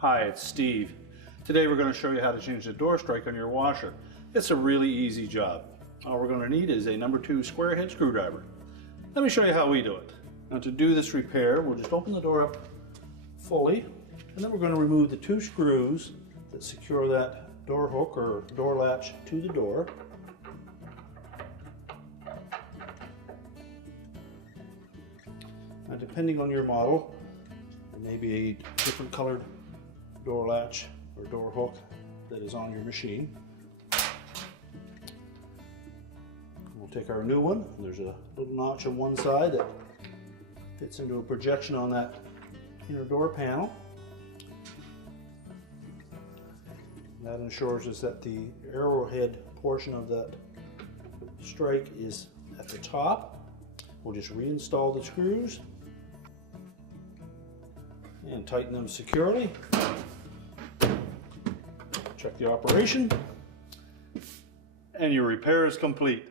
Hi, it's Steve. Today we're going to show you how to change the door strike on your washer. It's a really easy job. All we're going to need is a number 2 square head screwdriver. Let me show you how we do it. Now to do this repair, we'll just open the door up fully, and then we're going to remove the 2 screws that secure that door hook or door latch to the door. Now depending on your model, there may be a different colored door latch or door hook that is on your machine. We'll take our new one. There's a little notch on one side that fits into a projection on that inner door panel. That ensures us that the arrowhead portion of that strike is at the top. We'll just reinstall the screws and tighten them securely. Check the operation, and your repair is complete.